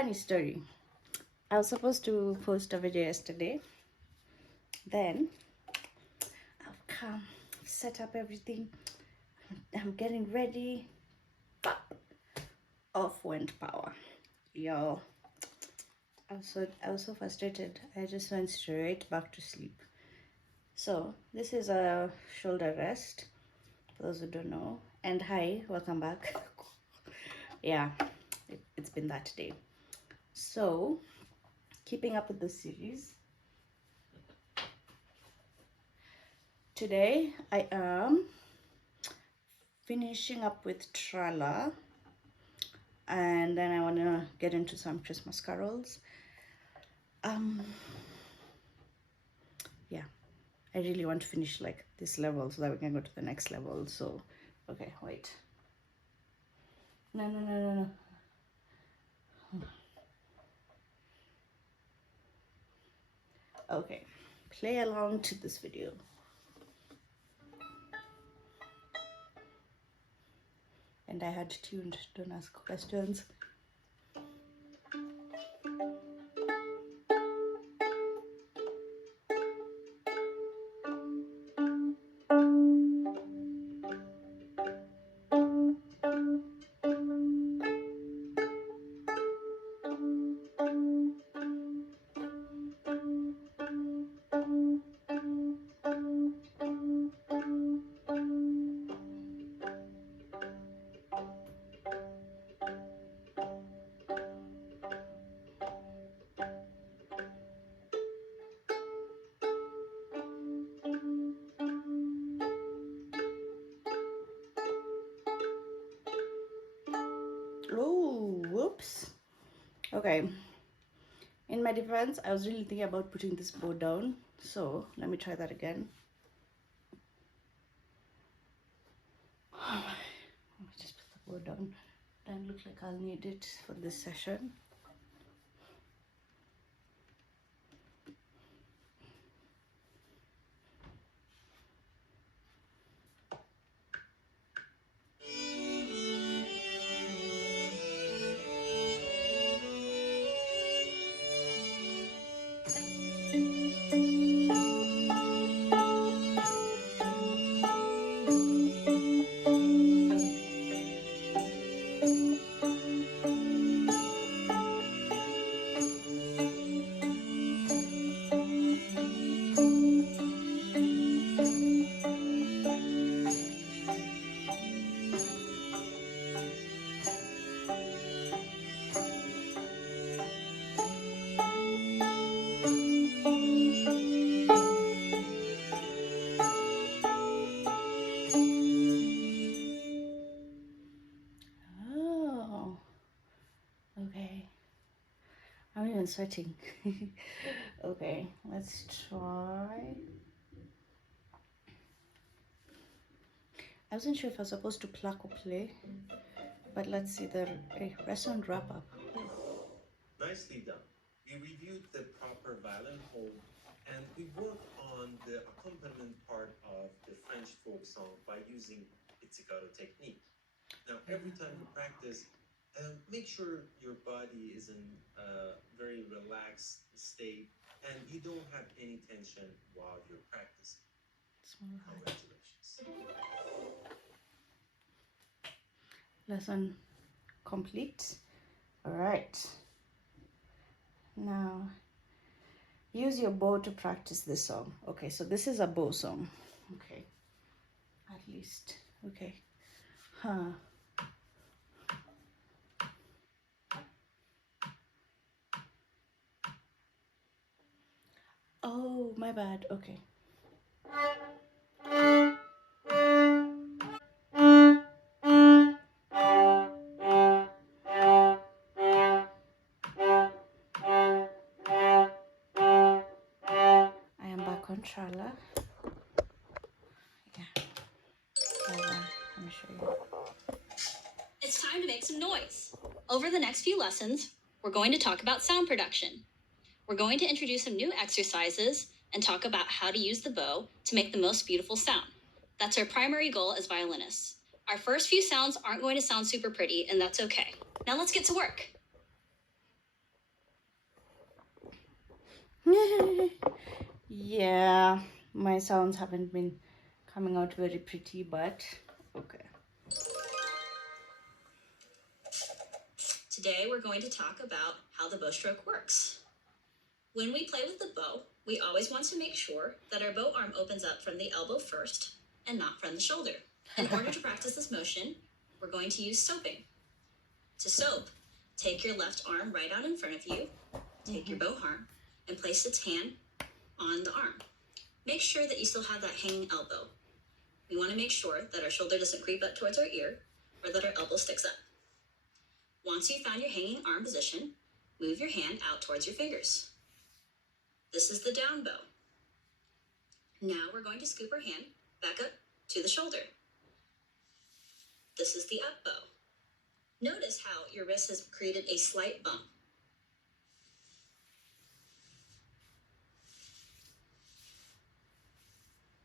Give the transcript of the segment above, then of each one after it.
funny story. I was supposed to post a video yesterday. Then I've come, set up everything. I'm getting ready. Pop! Off went power. Yo, I was so frustrated. I just went straight back to sleep. So this is a shoulder rest, for those who don't know. And hi, welcome back. Yeah, it's been that day. So keeping up with the series. Today I am finishing up with Trala, and then I want to get into some Christmas carols. Yeah, I really want to finish like this level so that we can go to the next level. So okay, wait, no. Okay, play along to this video. And I had tuned, don't ask questions. Oh, whoops. Okay, in my defense, I was really thinking about putting this bow down, so let me try that again. Let me just put the bow down. Doesn't look like I'll need it for this session. Oh, okay. I'm even sweating. Okay, let's try. I wasn't sure if I was supposed to pluck or play, but let's see the restaurant wrap up. Nicely done. We reviewed the proper violin hold and we worked on the accompaniment part of the French folk song by using pizzicato technique. Now, every time you practice, make sure your body is in a very relaxed state and you don't have any tension while you're practicing. Congratulations. Lesson complete. All right. Now, use your bow to practice this song. Okay, so this is a bow song. Okay, at least. Okay. Huh. Oh, my bad. Okay. I am back on Trala. Yeah. Hold on. Let me show you. It's time to make some noise. Over the next few lessons, we're going to talk about sound production. We're going to introduce some new exercises and talk about how to use the bow to make the most beautiful sound. That's our primary goal as violinists. Our first few sounds aren't going to sound super pretty, and that's okay. Now let's get to work. Yeah, my sounds haven't been coming out very pretty, but okay. Today we're going to talk about how the bow stroke works. When we play with the bow, we always want to make sure that our bow arm opens up from the elbow first and not from the shoulder. In order to practice this motion, we're going to use soaping. To soap, take your left arm right out in front of you, take your bow arm, and place its hand on the arm. Make sure that you still have that hanging elbow. We want to make sure that our shoulder doesn't creep up towards our ear or that our elbow sticks up. Once you've found your hanging arm position, move your hand out towards your fingers. This is the down bow. Now we're going to scoop our hand back up to the shoulder. This is the up bow. Notice how your wrist has created a slight bump.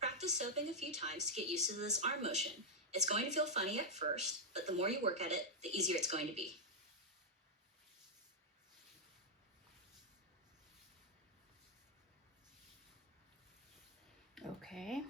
Practice soaping a few times to get used to this arm motion. It's going to feel funny at first, but the more you work at it, the easier it's going to be. Okay.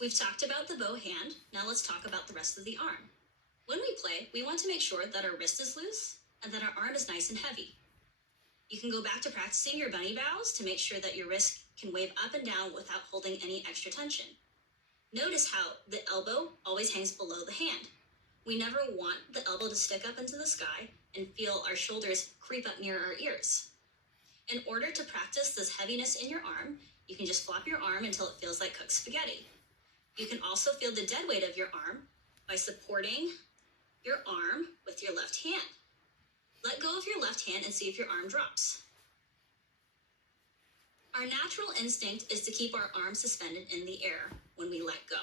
We've talked about the bow hand. Now let's talk about the rest of the arm. When we play, we want to make sure that our wrist is loose and that our arm is nice and heavy. You can go back to practicing your bunny bows to make sure that your wrist can wave up and down without holding any extra tension. Notice how the elbow always hangs below the hand. We never want the elbow to stick up into the sky and feel our shoulders creep up near our ears. In order to practice this heaviness in your arm, you can just flop your arm until it feels like cooked spaghetti. You can also feel the dead weight of your arm by supporting your arm with your left hand. Let go of your left hand and see if your arm drops. Our natural instinct is to keep our arms suspended in the air when we let go.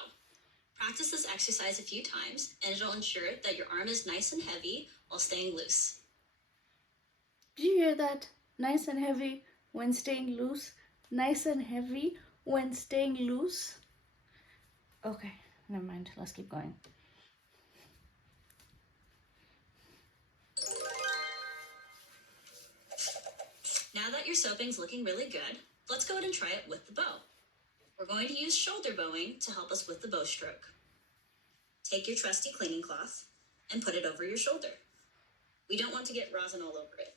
Practice this exercise a few times and it'll ensure that your arm is nice and heavy while staying loose. Do you hear that? Nice and heavy when staying loose. Nice and heavy when staying loose. Okay, never mind. Let's keep going. Now that your soaping's looking really good, let's go ahead and try it with the bow. We're going to use shoulder bowing to help us with the bow stroke. Take your trusty cleaning cloth and put it over your shoulder. We don't want to get rosin all over it.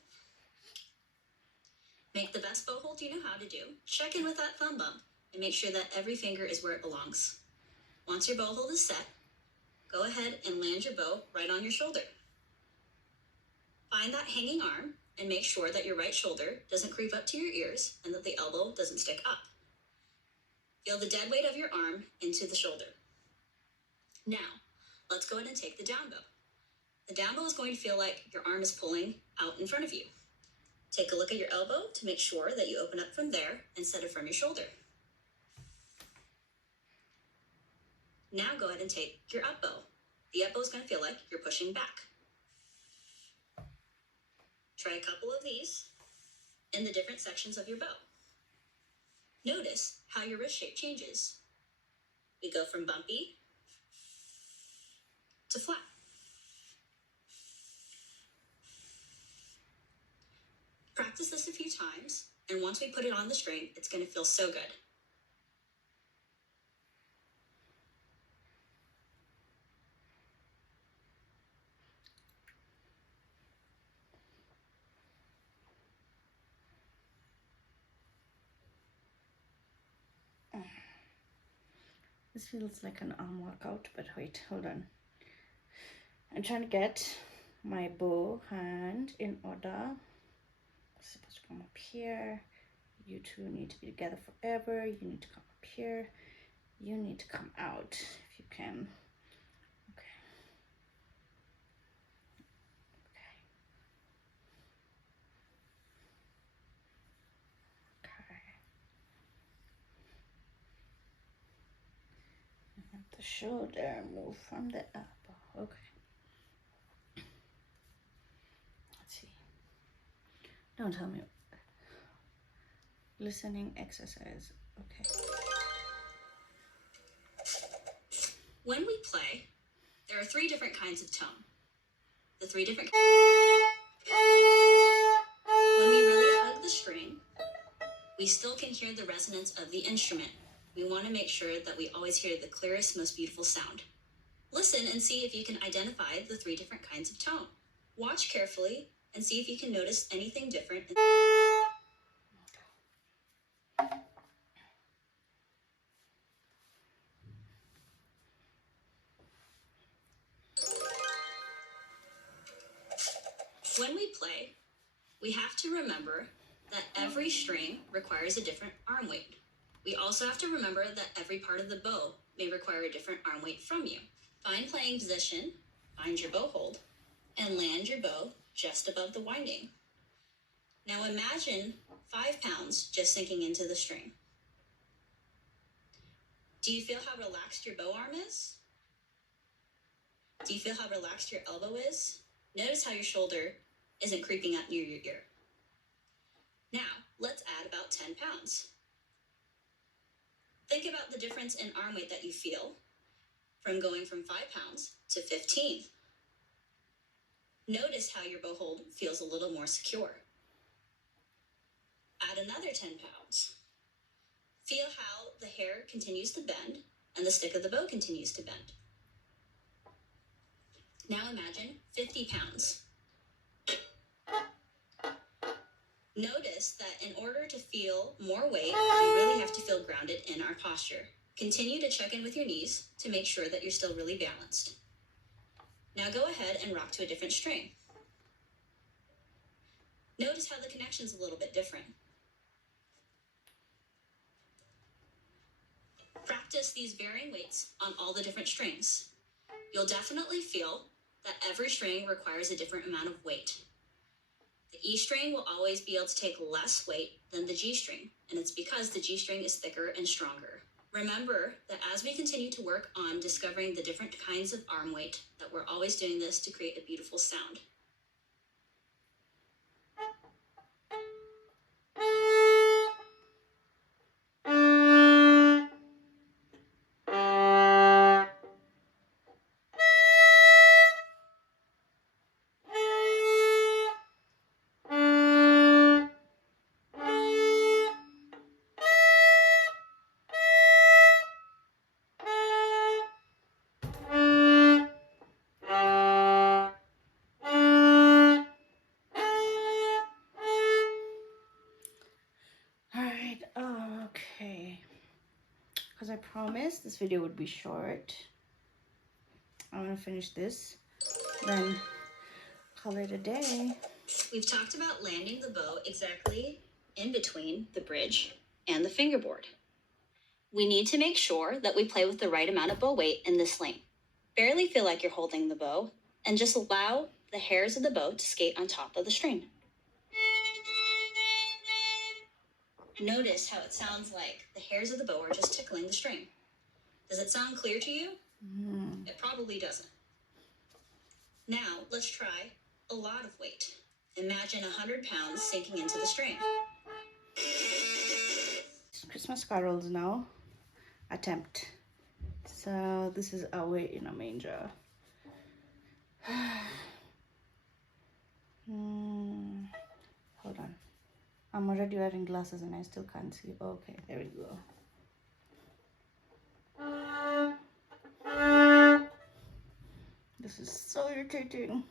Make the best bow hold you know how to do. Check in with that thumb bump and make sure that every finger is where it belongs. Once your bow hold is set, go ahead and land your bow right on your shoulder. Find that hanging arm and make sure that your right shoulder doesn't creep up to your ears and that the elbow doesn't stick up. Feel the dead weight of your arm into the shoulder. Now, let's go ahead and take the down bow. The down bow is going to feel like your arm is pulling out in front of you. Take a look at your elbow to make sure that you open up from there instead of from your shoulder. Now go ahead and take your up bow. The up bow is going to feel like you're pushing back. Try a couple of these in the different sections of your bow. Notice how your wrist shape changes. We go from bumpy to flat. Practice this a few times, and once we put it on the string, it's going to feel so good. This feels like an arm workout, but wait, hold on. I'm trying to get my bow hand in order. It's supposed to come up here. You two need to be together forever. You need to come up here. You need to come out if you can. Okay. The shoulder move from the elbow. Okay. Let's see. Don't tell me. Listening exercise. Okay. When we play, There are 3 different kinds of tone. The 3 different. When we really hug the string, we still can hear the resonance of the instrument. We want to make sure that we always hear the clearest, most beautiful sound. Listen and see if you can identify the 3 different kinds of tone. Watch carefully and see if you can notice anything different. When we play, we have to remember that every string requires a different arm weight. We also have to remember that every part of the bow may require a different arm weight from you. Find playing position, find your bow hold, and land your bow just above the winding. Now imagine 5 pounds just sinking into the string. Do you feel how relaxed your bow arm is? Do you feel how relaxed your elbow is? Notice how your shoulder isn't creeping up near your ear. Now, let's add about 10 pounds. Think about the difference in arm weight that you feel from going from 5 pounds to 15. Notice how your bow hold feels a little more secure. Add another 10 pounds. Feel how the hair continues to bend and the stick of the bow continues to bend. Now imagine 50 pounds. Notice that in order to feel more weight, we really have to feel grounded in our posture. Continue to check in with your knees to make sure that you're still really balanced. Now go ahead and rock to a different string. Notice how the connection's a little bit different. Practice these varying weights on all the different strings. You'll definitely feel that every string requires a different amount of weight. The E string will always be able to take less weight than the G string, and it's because the G string is thicker and stronger. Remember that as we continue to work on discovering the different kinds of arm weight, that we're always doing this to create a beautiful sound. Alright, okay. Because I promised this video would be short. I'm gonna finish this, then call it a day. We've talked about landing the bow exactly in between the bridge and the fingerboard. We need to make sure that we play with the right amount of bow weight in this lane. Barely feel like you're holding the bow, and just allow the hairs of the bow to skate on top of the string. Notice how it sounds like the hairs of the bow are just tickling the string. Does it sound clear to you? It probably doesn't. Now, let's try a lot of weight. Imagine 100 pounds sinking into the string. Christmas carols now. Attempt. So this is Away in a Manger. Hold on. I'm already wearing glasses and I still can't see. Okay, there we go. This is so irritating.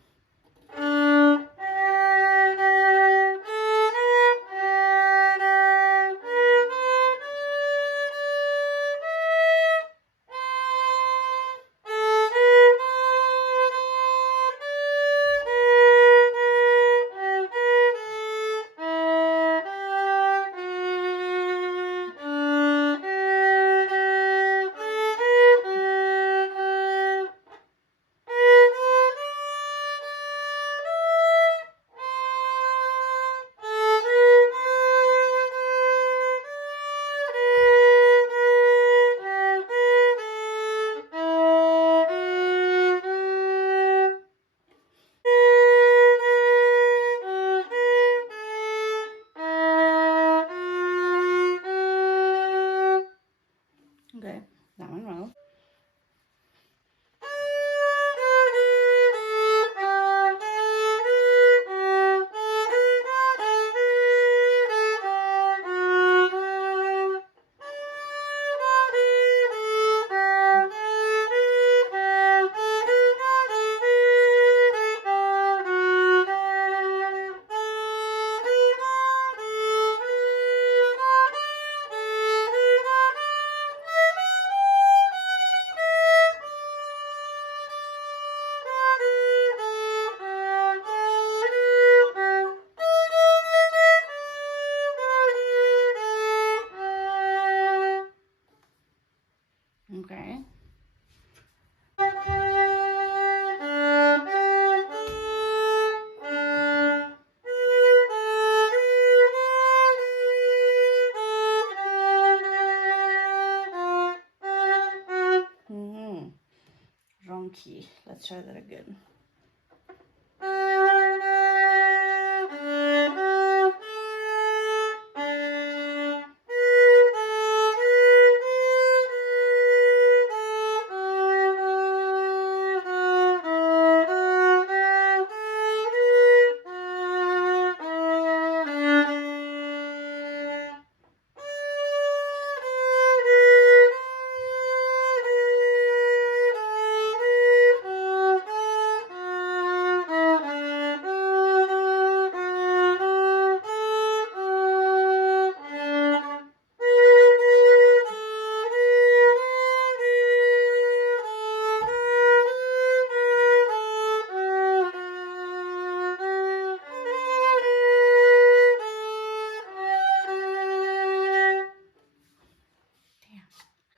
wrong key. Let's try that again.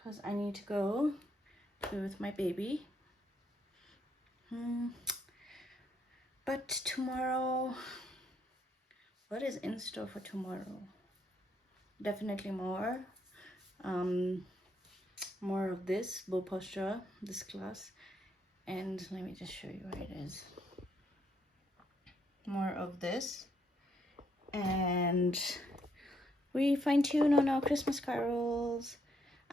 Because I need to go be with my baby. But tomorrow, what is in store for tomorrow? Definitely more of this bow posture, this class. And let me just show you where it is. More of this. And we fine-tune on our Christmas carols.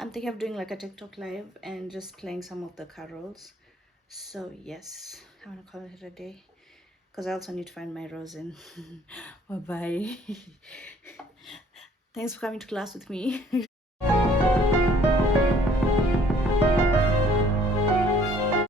I'm thinking of doing like a TikTok live and just playing some of the carols. So yes, I want to call it a day because I also need to find my rosin. Bye bye. Thanks for coming to class with me.